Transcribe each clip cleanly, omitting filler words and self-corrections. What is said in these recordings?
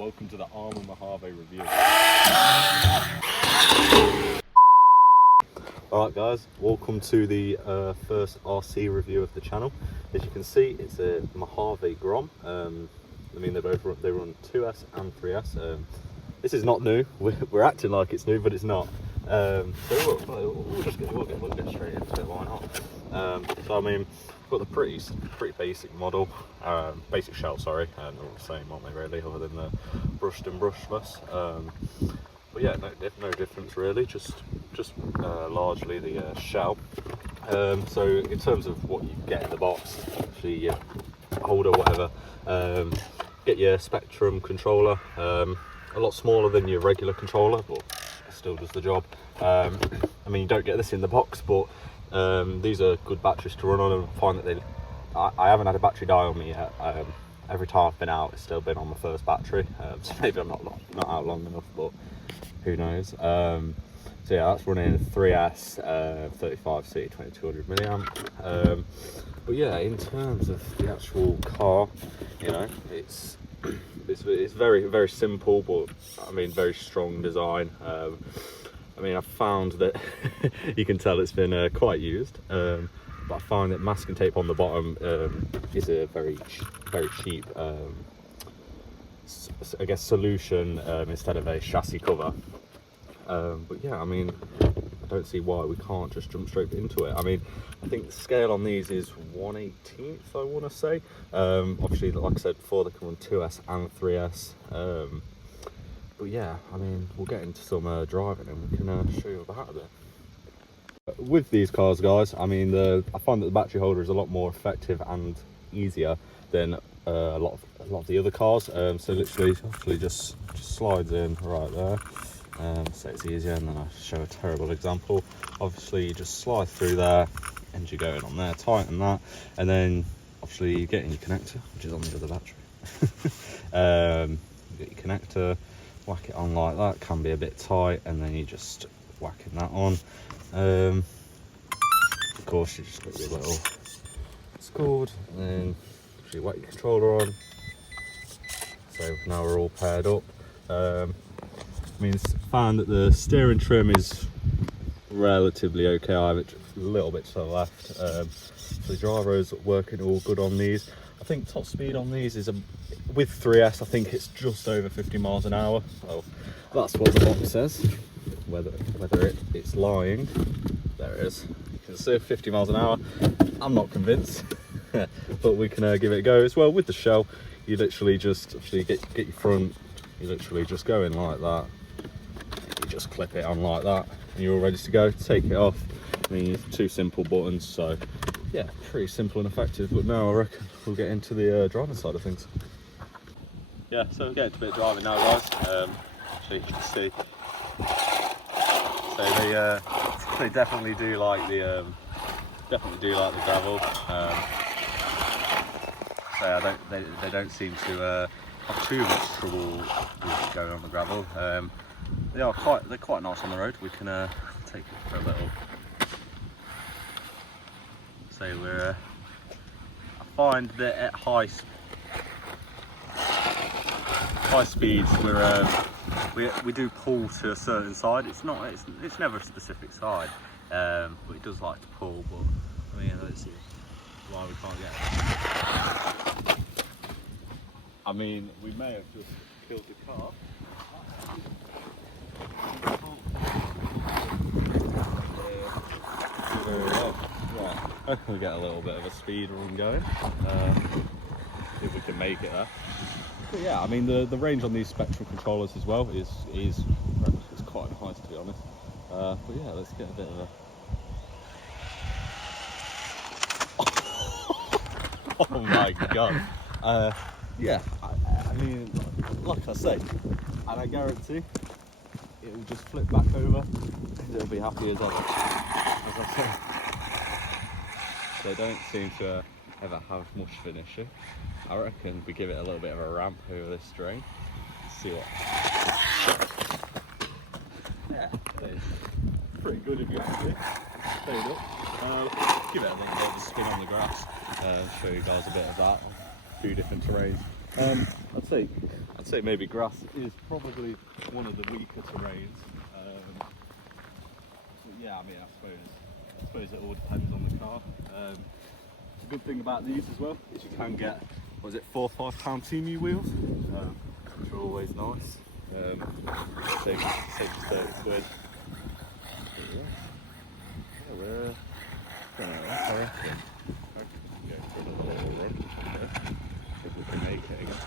welcome to the Arrma Mojave review. Alright guys, welcome to the first RC review of the channel. As you can see, it's a Mojave Grom. I mean, they run 2S and 3S. This is not new. We're acting like it's new, but it's not. So we'll get straight into it. Why not? So I mean, got the pretty basic model, basic shell. Sorry, they're all the same, aren't they? Really, other than the brushed and brushless. But yeah, no difference really. Just largely the shell. So in terms of what you get in the box, actually your holder, whatever. Get your Spectrum controller. A lot smaller than your regular controller, but still does the job. I mean, you don't get this in the box, but these are good batteries to run on, and find that I haven't had a battery die on me yet. Every time I've been out, it's still been on the first battery. So maybe I'm not out long enough, but who knows. So yeah, that's running 3S 35C 2200 milliamp. But yeah, in terms of the actual car, you know, it's very simple, but I mean very strong design. I mean, I've found that you can tell it's been quite used, but I find that masking tape on the bottom is a very cheap I guess solution instead of a chassis cover. But yeah, I mean, I don't see why we can't just jump straight into it. I mean, I think the scale on these is 1/18th, I want to say. Obviously, like I said before, they can run 2S and 3S. But yeah, I mean, we'll get into some driving and we can show you about it. With these cars, guys, I mean, I find that the battery holder is a lot more effective and easier than a lot of the other cars. So literally, hopefully, just slides in right there. So it's easier, and then I'll show a terrible example. Obviously, you just slide through there, and you go in on there, tighten that, and then obviously you get in your connector, which is on the other battery. You get your connector, whack it on like that. Can be a bit tight, and then you just whacking that on. Of course, you just got your little scored, and then you whack your controller on. So now we're all paired up. I mean, it's found that the steering trim is relatively okay. I have it a little bit to the left. So the gyro is working all good on these. I think top speed on these is with 3S. I think it's just over 50 miles an hour. So that's what the box says. Whether it's lying, there it is. You can see 50 miles an hour. I'm not convinced, but we can give it a go as well. With the shell, you literally just actually get your front. You literally just go in like that. You just clip it on like that, and you're all ready to go. Take it off. I mean, two simple buttons, so yeah, pretty simple and effective. But now I reckon we'll get into the driving side of things. Yeah, so we're getting to a bit of driving now, guys. So you can see, so they definitely do like the gravel. So they don't seem to have too much trouble with going on the gravel. They're quite nice on the road. We can take it for a little. So I find that at high speeds we do pull to a certain side. It's never a specific side, but it does like to pull. But I mean, I don't see why we can't get it. I mean, we may have just killed the car. Yeah, we get a little bit of a speed run going. If we can make it there. But yeah, I mean the range on these Spectrum controllers as well is quite nice, to be honest. But yeah, let's get a bit of a. Oh my god. Yeah, I mean, like I say, and I guarantee it will just flip back over and it'll be happy as ever. As I say, they don't seem to ever have much finishing. I reckon we give it a little bit of a ramp over this drain. See what. Yeah, it's pretty good if you actually stayed up. Give it a little bit of a spin on the grass. Show you guys a bit of that. A few different terrains. I'd say I'd say maybe grass is probably one of the weaker terrains. But yeah, I mean, I suppose it all depends on the car. The good thing about these as well is you can get, was it £4 or £5 Teemu wheels, which are always nice. Take 30 quid. Yeah, we're I reckon we can go for another little run. If we can make it again.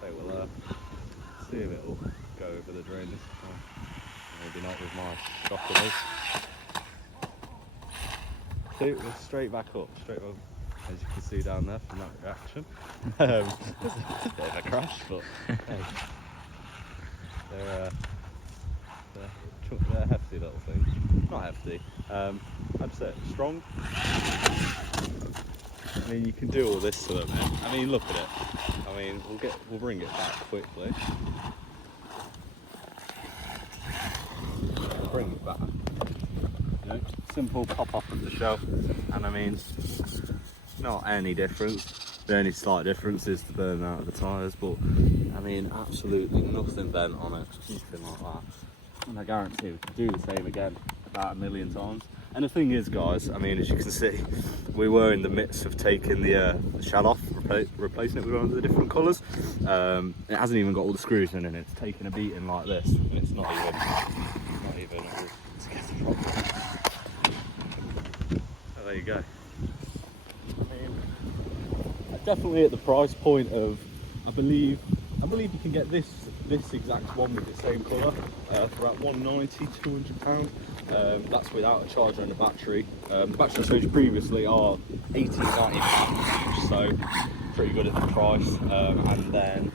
So we'll see if it'll go over the drain this time. Maybe not with my shockers. See, we're straight back up, as you can see down there from that reaction. It's a bit of a crash, but hey, they're hefty little things. Not hefty, I'd say strong. I mean, you can do all this to them. I mean, look at it. I mean, we'll bring it back quickly. Bring it back. You know, simple pop off of the shelf, and I mean, not any difference. The only slight difference is the burn out of the tyres, but I mean, absolutely nothing bent on it, nothing like that. And I guarantee we can do the same again about 1,000,000 times. And the thing is, guys, I mean, as you can see, we were in the midst of taking the shell off, replacing it with one of the different colours. It hasn't even got all the screws in it. It's taking a beating like this, and it's not even all together properly. So there you go. I mean, definitely at the price point of, I believe you can get this exact one with the same colour for about £190, £200. That's without a charger and a battery. The batteries I showed you previously are £80, £90, so pretty good at the price. And then,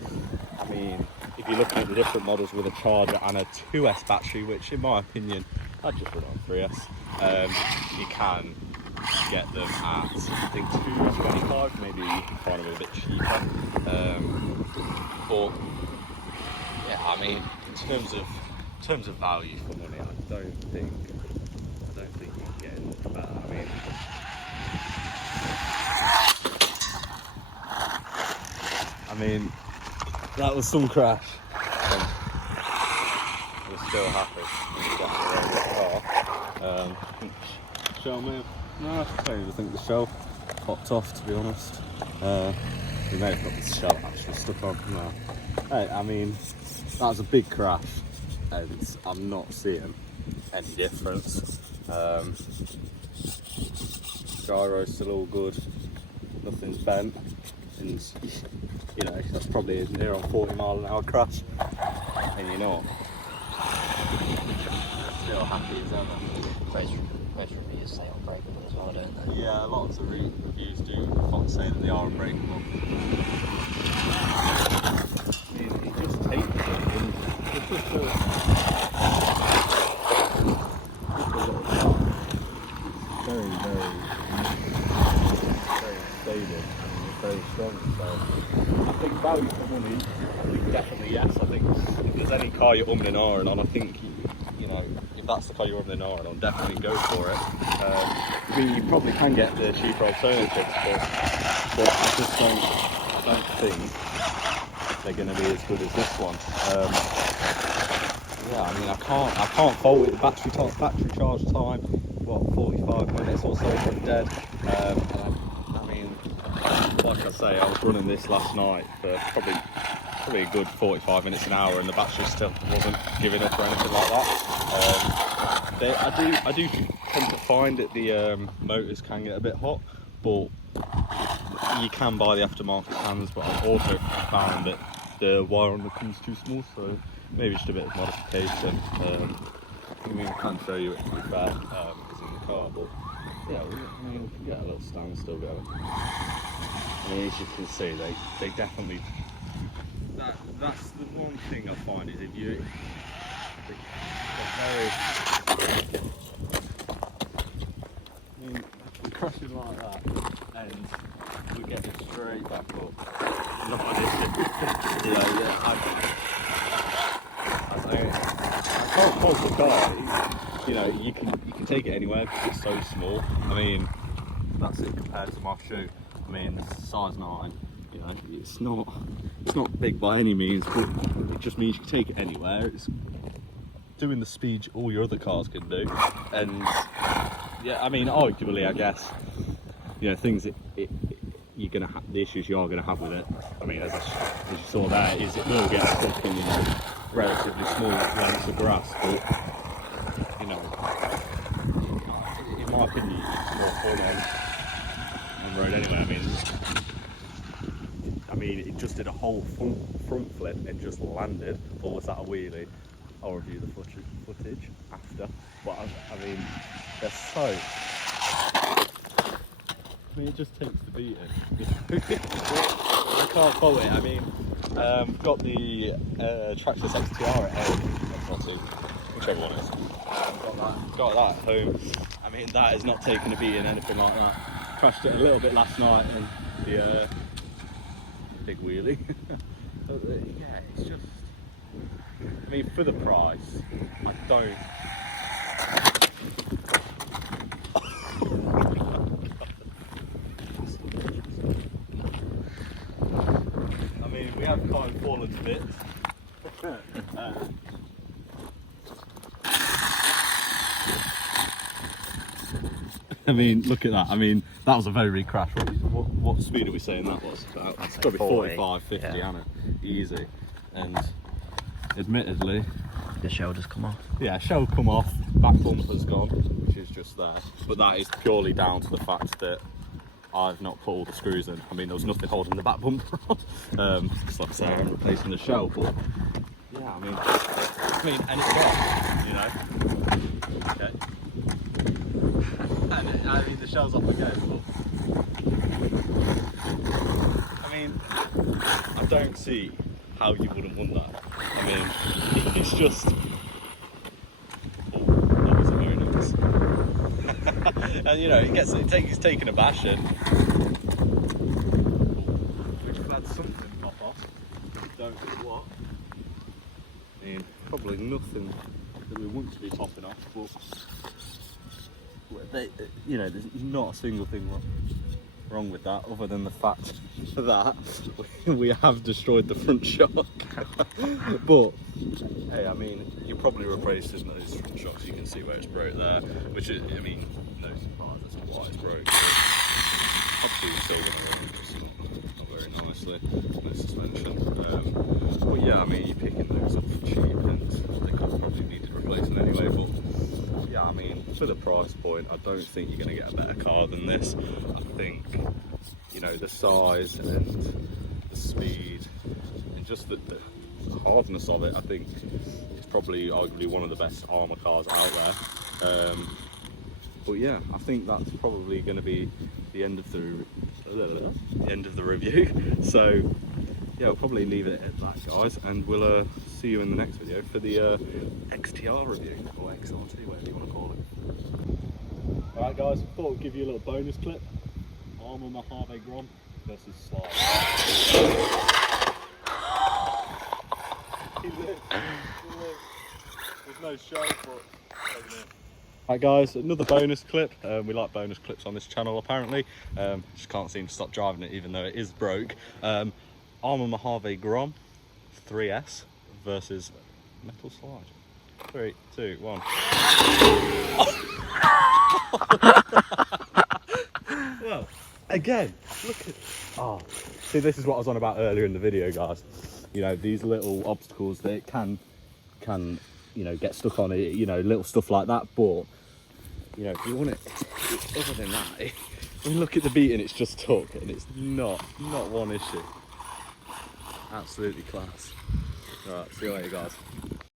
I mean, if you're looking at the different models with a charger and a 2S battery, which in my opinion, I'd just run on 3S, you can get them at, I think, £225, maybe you can find them a bit cheaper. But yeah, I mean, in terms of value for money, I don't think you can get anything better. I mean, that was some crash. We're still happy when we got the car. Shell may have, no, I don't even think the shell popped off, to be honest. We may have got the shell actually stuck on now. Hey, I mean, that was a big crash, and I'm not seeing any difference. Gyro's still all good, nothing's bent, and you know, that's probably a near on 40-mile-an-hour crash. And you know what? Still happy as ever. Most reviews say unbreakable as well, don't they? Yeah, a lot of the reviews do say that they are unbreakable. It just takes it, and it's just a little car. It's very, very stable and very strong. So I think value for money, I think definitely yes. I think if there's any car you're umming and ahhing on, I think you know, if that's the car you're umming and ahhing on, definitely go for it. I mean, you probably can get the cheaper alternatives, but I just don't think they're going to be as good as this one. Yeah, I mean, I can't fault it. The battery charge time, what, 45 minutes or so from dead. I mean, like I say, I was running this last night for probably a good 45 minutes, an hour, and the battery still wasn't giving up or anything like that. I do tend to find that the motors can get a bit hot, but you can buy the aftermarket fans, but I've also found that the wire on the pin's too small, so maybe just a bit of modification. I mean, I can't show you it, to be fair, because in the car, but yeah, I mean, we can get a little standstill going. I mean, as you can see, they definitely, that's the one thing I find is if you, I mean, we're crashing like that, and we get it straight back up. Not an issue. I can't fault the car. You know, you can take it anywhere because it's so small. I mean, that's it compared to my shoe. I mean, it's size 9. You know, it's not It's not big by any means, but it just means you can take it anywhere. It's doing the speed all your other cars can do, and yeah, I mean, arguably, I guess, you know, things you're gonna have, the issues you are gonna have with it. I mean, as you saw there, is it will get stuck in, you know, relatively small lengths of grass, but you know, in my opinion, it's more fun on the road anyway. I mean, it just did a whole front flip and just landed, or was that a wheelie? I'll review the footage after, but I mean, they're so... I mean, it just takes the beating. I can't fault it. I mean, got the Traxxas XTR at home, XR2, whichever one it is. Got that at home. I mean, that is not taking a beating, anything like that. Crashed it a little bit last night, and the big wheelie. But, yeah, it's just... I mean, for the price, I don't... I mean, we have kind of fallen to bits. I mean, look at that. I mean, that was a very big crash. What speed are we saying that was? It's got to be 45, 50, yeah. Anna. Easy. And admittedly, the shell just come off. Yeah, shell come off, back bumper's gone, which is just there. But that is purely down to the fact that I've not put all the screws in. I mean, there was nothing holding the back bumper on. Because like I say, I'm replacing the shell, but yeah, I mean, and it's gone, you know. Okay. And I mean, the shell's off again, but I mean, I don't see how you wouldn't want that. I mean, it's just... Oh, that was very nice. And you know, it's taking a bashing. Which we've had something pop off. Don't know what. I mean, probably nothing that we want to be popping off, but you know, there's not a single thing wrong with that, other than the fact that we have destroyed the front shock. But hey, I mean, you're probably replacing those front shocks. You can see where it's broke there, which is, I mean, no surprise, that's not why it's broke. Obviously it's still going to run, just not very nicely, no suspension. But yeah, I mean, you're picking those up for cheap, and they could probably needed replacing anyway. But yeah, I mean, for the price point, I don't think you're going to get a better car than this. I think, you know, the size and the speed and just the hardness of it, I think it's probably arguably one of the best Arrma cars out there. But yeah, I think that's probably going to be the end of the review. So yeah, we'll probably leave it at that, guys, and we'll see you in the next video for the XTR review, or XR2, whatever you want to call it. Alright guys, thought we'd give you a little bonus clip. Arrma Mojave Grom versus Slide. He lives. There's no show, but Alright guys, another bonus clip. We like bonus clips on this channel apparently. Just can't seem to stop driving it even though it is broke. Arrma Mojave Grom 3S versus Metal Slide. 3, 2, 1. Well, again, look at... Oh, see, this is what I was on about earlier in the video, guys. You know, these little obstacles that can you know, get stuck on it, you know, little stuff like that. But, you know, if you want it, other than that, when you look at the beating, it's just stuck, and it's not one issue. Absolutely class. Alright, see you later, guys.